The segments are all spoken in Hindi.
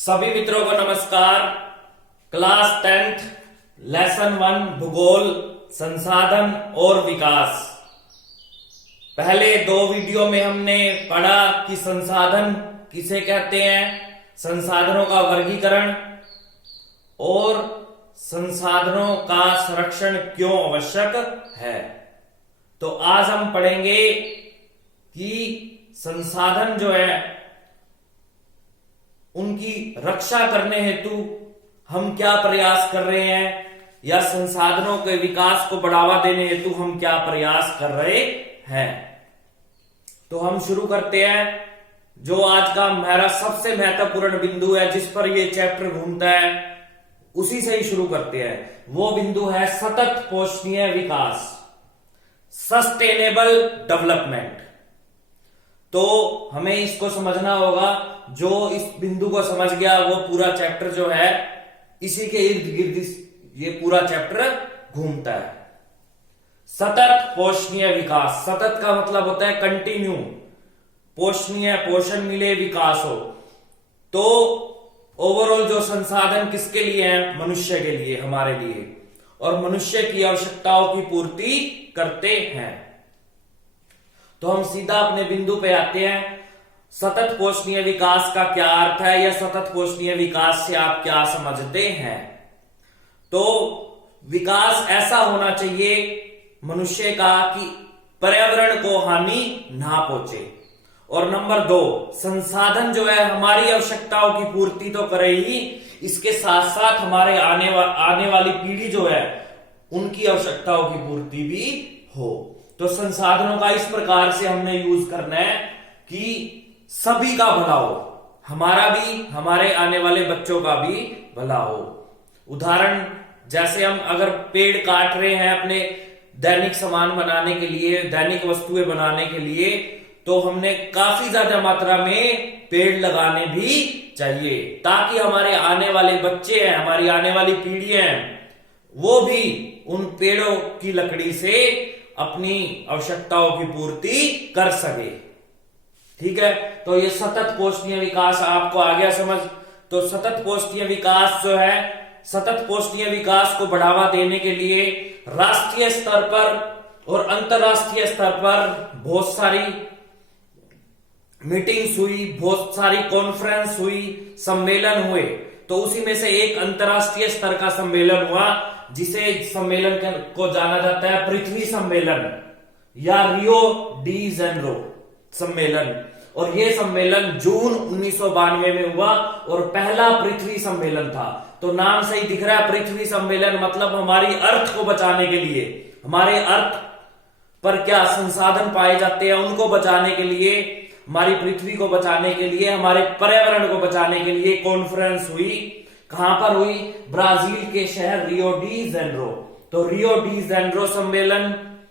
सभी मित्रों को नमस्कार। क्लास 10th लेसन 1 भूगोल संसाधन और विकास। पहले दो वीडियो में हमने पढ़ा कि संसाधन किसे कहते हैं, संसाधनों का वर्गीकरण और संसाधनों का संरक्षण क्यों आवश्यक है। तो आज हम पढ़ेंगे कि संसाधन जो है उनकी रक्षा करने हेतु हम क्या प्रयास कर रहे हैं, या संसाधनों के विकास को बढ़ावा देने हेतु हम क्या प्रयास कर रहे हैं। तो हम शुरू करते हैं। जो आज का हमारा सबसे महत्वपूर्ण बिंदु है, जिस पर यह चैप्टर घूमता है, उसी से ही शुरू करते हैं। वो बिंदु है सतत पोषणीय विकास, सस्टेनेबल डेवलपमेंट। तो हमें इसको समझना होगा। जो इस बिंदु को समझ गया वो पूरा चैप्टर जो है इसी के इर्द गिर्द ये पूरा चैप्टर घूमता है। सतत पोषणीय विकास, सतत का मतलब होता है कंटिन्यू, पोषणीय पोषण मिले विकास हो। तो ओवरऑल जो संसाधन किसके लिए हैं, मनुष्य के लिए, हमारे लिए, और मनुष्य की आवश्यकताओं की पूर्ति करते हैं। तो हम सीधा अपने बिंदु पे आते हैं। सतत पोषणीय विकास का क्या अर्थ है, या सतत पोषणीय विकास से आप क्या समझते हैं। तो विकास ऐसा होना चाहिए मनुष्य का कि पर्यावरण को हानि ना पहुंचे। और नंबर 2, संसाधन जो है हमारी आवश्यकताओं की पूर्ति तो करे ही, इसके साथ साथ हमारे आने वाली पीढ़ी जो है उनकी आवश्यकताओं की पूर्ति भी हो। तो संसाधनों का इस प्रकार से हमने यूज करना है कि सभी का भला हो, हमारा भी, हमारे आने वाले बच्चों का भी भला हो। उदाहरण जैसे हम अगर पेड़ काट रहे हैं अपने दैनिक सामान बनाने के लिए, दैनिक वस्तुएं बनाने के लिए, तो हमने काफी ज्यादा मात्रा में पेड़ लगाने भी चाहिए, ताकि हमारे आने वाले बच्चे हैं, हमारी आने वाली पीढ़ियां हैं, वो भी उन पेड़ों की लकड़ी से अपनी आवश्यकताओं की पूर्ति कर सके। ठीक है, तो ये सतत पोषणीय विकास आपको आ गया समझ। तो सतत पोषणीय विकास जो है, सतत पोषणीय विकास को बढ़ावा देने के लिए राष्ट्रीय स्तर पर और अंतरराष्ट्रीय स्तर पर बहुत सारी मीटिंग्स हुई, बहुत सारी कॉन्फ्रेंस हुई, सम्मेलन हुए। तो उसी में से एक अंतरराष्ट्रीय स्तर का सम्मेलन हुआ, जिसे सम्मेलन को जाना जाता है पृथ्वी सम्मेलन या रियो डी जेनेरो सम्मेलन। और यह सम्मेलन जून 1992 में हुआ और पहला पृथ्वी सम्मेलन था। तो नाम से ही दिख रहा है पृथ्वी सम्मेलन, मतलब हमारी अर्थ को बचाने के लिए, हमारे अर्थ पर क्या संसाधन पाए जाते हैं उनको बचाने के लिए, हमारी पृथ्वी को बचाने के लिए, हमारे पर्यावरण को बचाने के लिए कॉन्फ्रेंस हुई। कहां पर हुई? ब्राजील के शहर रियो डी जेनेरो। तो रियो डी जेनेरो सम्मेलन,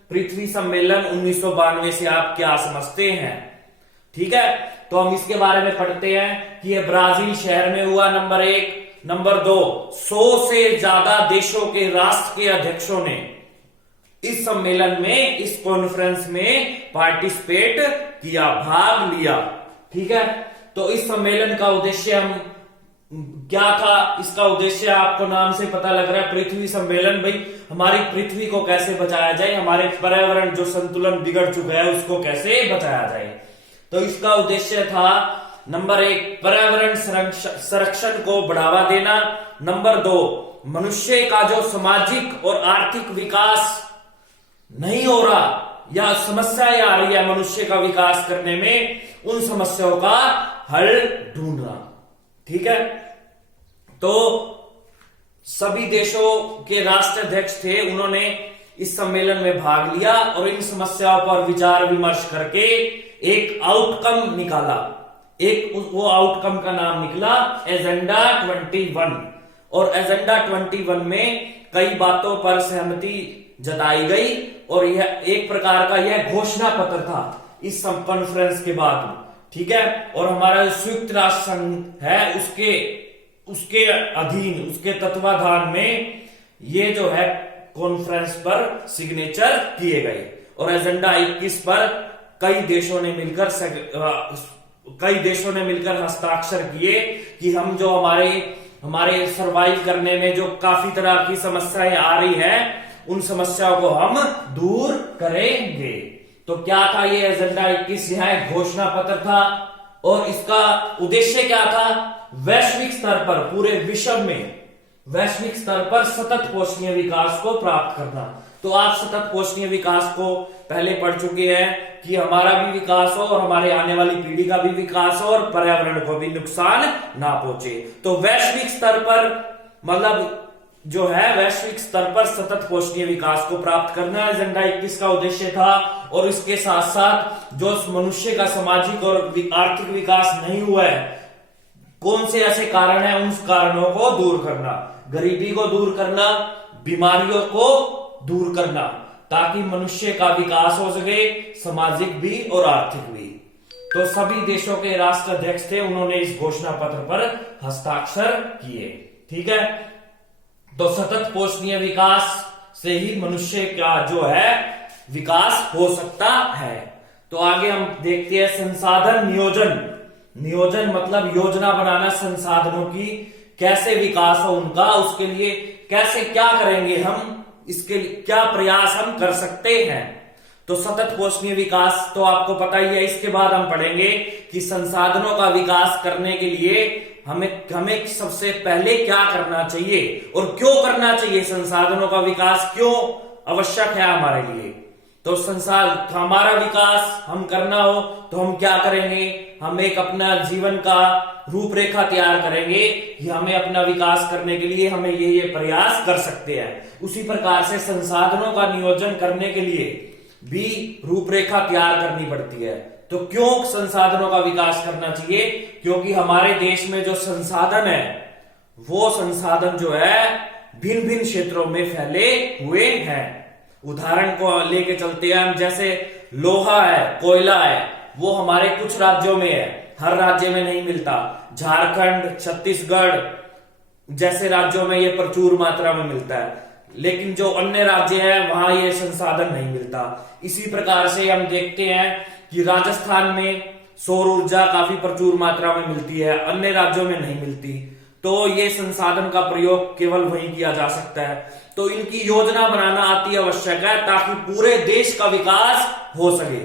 पृथ्वी सम्मेलन 1992 से आप क्या समझते हैं। ठीक है, तो हम इसके बारे में पढ़ते हैं कि यह ब्राजील शहर में हुआ, नंबर 1। नंबर 2, 100 से ज्यादा देशों के राष्ट्र के अध्यक्षों ने इस सम्मेलन में, इस कॉन्फ्रेंस में पार्टिसिपेट किया, भाग लिया। ठीक है, तो इस सम्मेलन का उद्देश्य हम क्या था, इसका उद्देश्य आपको नाम से पता लग रहा है, पृथ्वी सम्मेलन। भाई हमारी पृथ्वी को कैसे बचाया जाए, हमारे पर्यावरण जो संतुलन बिगड़ चुका है उसको कैसे बचाया जाए। तो इसका उद्देश्य था नंबर 1, पर्यावरण संरक्षण को बढ़ावा देना। नंबर 2, मनुष्य का जो सामाजिक और आर्थिक विकास नहीं हो रहा या समस्याएं आ रही है मनुष्य का विकास करने में, उन समस्याओं का हल ढूंढना। ठीक है, तो सभी देशों के राष्ट्राध्यक्ष थे, उन्होंने इस सम्मेलन में भाग लिया और इन समस्याओं पर विचार विमर्श करके एक आउटकम निकाला। वो आउटकम का नाम निकला एजेंडा 21। और एजेंडा 21 में कई बातों पर सहमति जताई गई और यह एक प्रकार का यह घोषणा पत्र था इस कॉन्फ्रेंस के बाद। ठीक है, और हमारा संयुक्त राष्ट्र संघ है उसके अधीन, उसके तत्वाधान में ये जो है कॉन्फ्रेंस पर सिग्नेचर किए गए। और एजेंडा 21 पर कई देशों ने मिलकर कई देशों ने मिलकर हस्ताक्षर किए कि हम जो हमारे सरवाइव करने में जो काफी तरह की समस्याएं आ रही है, उन समस्याओं को हम दूर करेंगे। तो क्या था ये एजेंडा 21? यह एक घोषणा पत्र था और इसका उद्देश्य क्या था? वैश्विक स्तर पर, पूरे विश्व में वैश्विक स्तर पर सतत पोषणीय विकास को प्राप्त करना। तो आप सतत पोषणीय विकास को पहले पढ़ चुके हैं कि हमारा भी विकास हो और हमारे आने वाली पीढ़ी का भी विकास हो और पर्यावरण को भी नुकसान ना पहुंचे। तो वैश्विक स्तर पर मतलब जो है वैश्विक स्तर पर सतत पोषणीय विकास को प्राप्त करना एजेंडा 21 का उद्देश्य था। और इसके साथ साथ जो मनुष्य का सामाजिक और आर्थिक विकास नहीं हुआ है, कौन से ऐसे कारण हैं, उन कारणों को दूर करना, गरीबी को दूर करना, बीमारियों को दूर करना, ताकि मनुष्य का विकास हो सके, सामाजिक भी और आर्थिक भी। तो सभी देशों के राष्ट्राध्यक्ष थे, उन्होंने इस घोषणा पत्र पर हस्ताक्षर किए। ठीक है, तो सतत पोषणीय विकास से ही मनुष्य का जो है विकास हो सकता है। तो आगे हम देखते हैं संसाधन नियोजन। नियोजन मतलब योजना बनाना, संसाधनों की कैसे विकास हो उनका, उसके लिए कैसे क्या करेंगे हम, इसके क्या प्रयास हम कर सकते हैं। तो सतत पोषणीय विकास तो आपको पता ही है। इसके बाद हम पढ़ेंगे कि संसाधनों का विकास करने के लिए हमें सबसे पहले क्या करना चाहिए और क्यों करना चाहिए, संसाधनों का विकास क्यों आवश्यक है हमारे लिए। तो हमारा विकास हम करना हो तो हम क्या करेंगे, हम एक अपना जीवन का रूपरेखा तैयार करेंगे कि हमें अपना विकास करने के लिए हमें ये प्रयास कर सकते हैं। उसी प्रकार से संसाधनों का नियोजन करने के लिए भी रूपरेखा तैयार करनी पड़ती है। तो क्यों संसाधनों का विकास करना चाहिए? क्योंकि हमारे देश में जो संसाधन है, वो संसाधन जो है भिन्न भिन्न क्षेत्रों में फैले हुए हैं। उदाहरण को लेके चलते हैं हम, जैसे लोहा है, कोयला है, वो हमारे कुछ राज्यों में है, हर राज्य में नहीं मिलता। झारखंड, छत्तीसगढ़ जैसे राज्यों में ये प्रचुर मात्रा में मिलता है, लेकिन जो अन्य राज्य है वहां ये संसाधन नहीं मिलता। इसी प्रकार से हम देखते हैं कि राजस्थान में सौर ऊर्जा काफी प्रचुर मात्रा में मिलती है, अन्य राज्यों में नहीं मिलती। तो ये संसाधन का प्रयोग केवल वहीं किया जा सकता है। तो इनकी योजना बनाना अति आवश्यक है ताकि पूरे देश का विकास हो सके,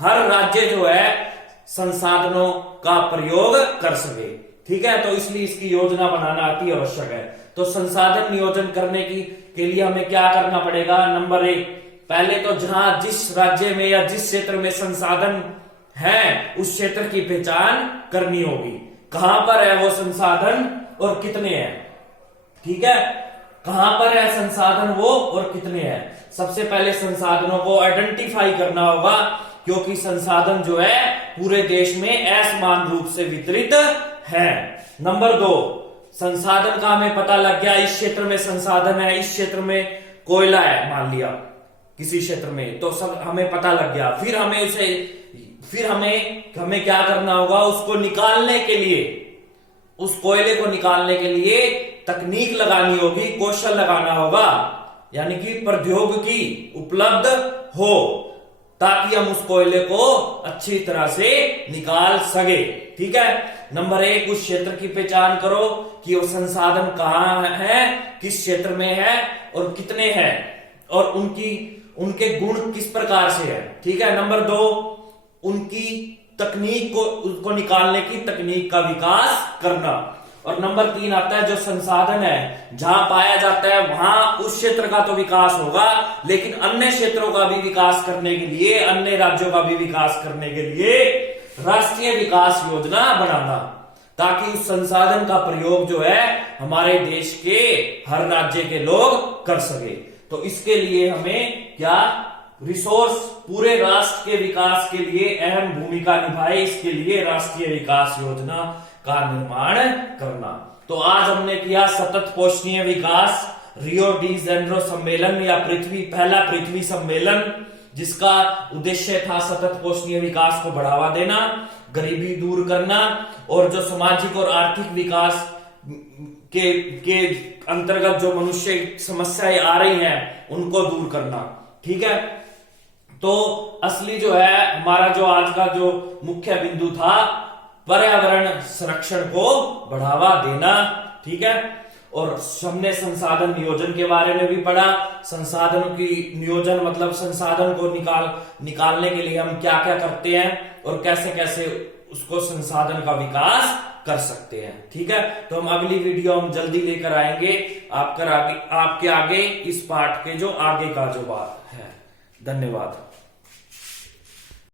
हर राज्य जो है संसाधनों का प्रयोग कर सके। ठीक है, तो इसलिए इसकी योजना बनाना अति आवश्यक है। तो संसाधन नियोजन करने के लिए हमें क्या करना पड़ेगा? नंबर 1, पहले तो जहां जिस राज्य में या जिस क्षेत्र में संसाधन है उस क्षेत्र की पहचान करनी होगी। कहां पर है वो संसाधन और कितने हैं। ठीक है, कहां पर है संसाधन वो और कितने हैं। सबसे पहले संसाधनों को आइडेंटिफाई करना होगा, क्योंकि संसाधन जो है पूरे देश में असमान रूप से वितरित है। नंबर 2, संसाधन का हमें पता लग गया, इस क्षेत्र में संसाधन है, इस क्षेत्र में कोयला है मान लिया किसी क्षेत्र में, तो सब हमें पता लग गया। फिर हमें क्या करना होगा, उसको निकालने के लिए, उस कोयले को निकालने के लिए तकनीक लगानी होगी, कौशल लगाना होगा, यानी कि प्रौद्योगिकी उपलब्ध हो, ताकि हम उस कोयले को अच्छी तरह से निकाल सके। ठीक है, नंबर 1, उस क्षेत्र की पहचान करो कि वो संसाधन कहां है, किस क्षेत्र में है और कितने हैं और उनके गुण किस प्रकार से है। ठीक है, नंबर 2, उनकी तकनीक को, उसको निकालने की तकनीक का विकास करना। और नंबर 3 आता है जो संसाधन है जहां पाया जाता है वहां उस क्षेत्र का तो विकास होगा, लेकिन अन्य क्षेत्रों का भी विकास करने के लिए, अन्य राज्यों का भी विकास करने के लिए राष्ट्रीय विकास योजना बनाना, ताकि उस संसाधन का प्रयोग जो है हमारे देश के हर राज्य के लोग कर सके। तो इसके लिए हमें क्या रिसोर्स पूरे राष्ट्र के विकास के लिए अहम भूमिका निभाए, इसके लिए राष्ट्रीय विकास योजना का निर्माण करना। तो आज हमने किया सतत पोषणीय विकास, रियो डी जेनेरो सम्मेलन या पहला पृथ्वी सम्मेलन, जिसका उद्देश्य था सतत पोषणीय विकास को बढ़ावा देना, गरीबी दूर करना और जो सामाजिक और आर्थिक विकास के अंतर्गत जो मनुष्य समस्याएं आ रही हैं उनको दूर करना। ठीक है, तो असली जो है हमारा जो आज का जो मुख्य बिंदु था पर्यावरण संरक्षण को बढ़ावा देना। ठीक है, और हमने संसाधन नियोजन के बारे में भी पढ़ा। संसाधनों की नियोजन मतलब संसाधन को निकालने के लिए हम क्या क्या करते हैं और कैसे कैसे उसको संसाधन का विकास कर सकते हैं। ठीक है, तो हम अगली वीडियो हम जल्दी लेकर आएंगे आपके आगे इस पाठ के जो आगे का जो बात है। धन्यवाद।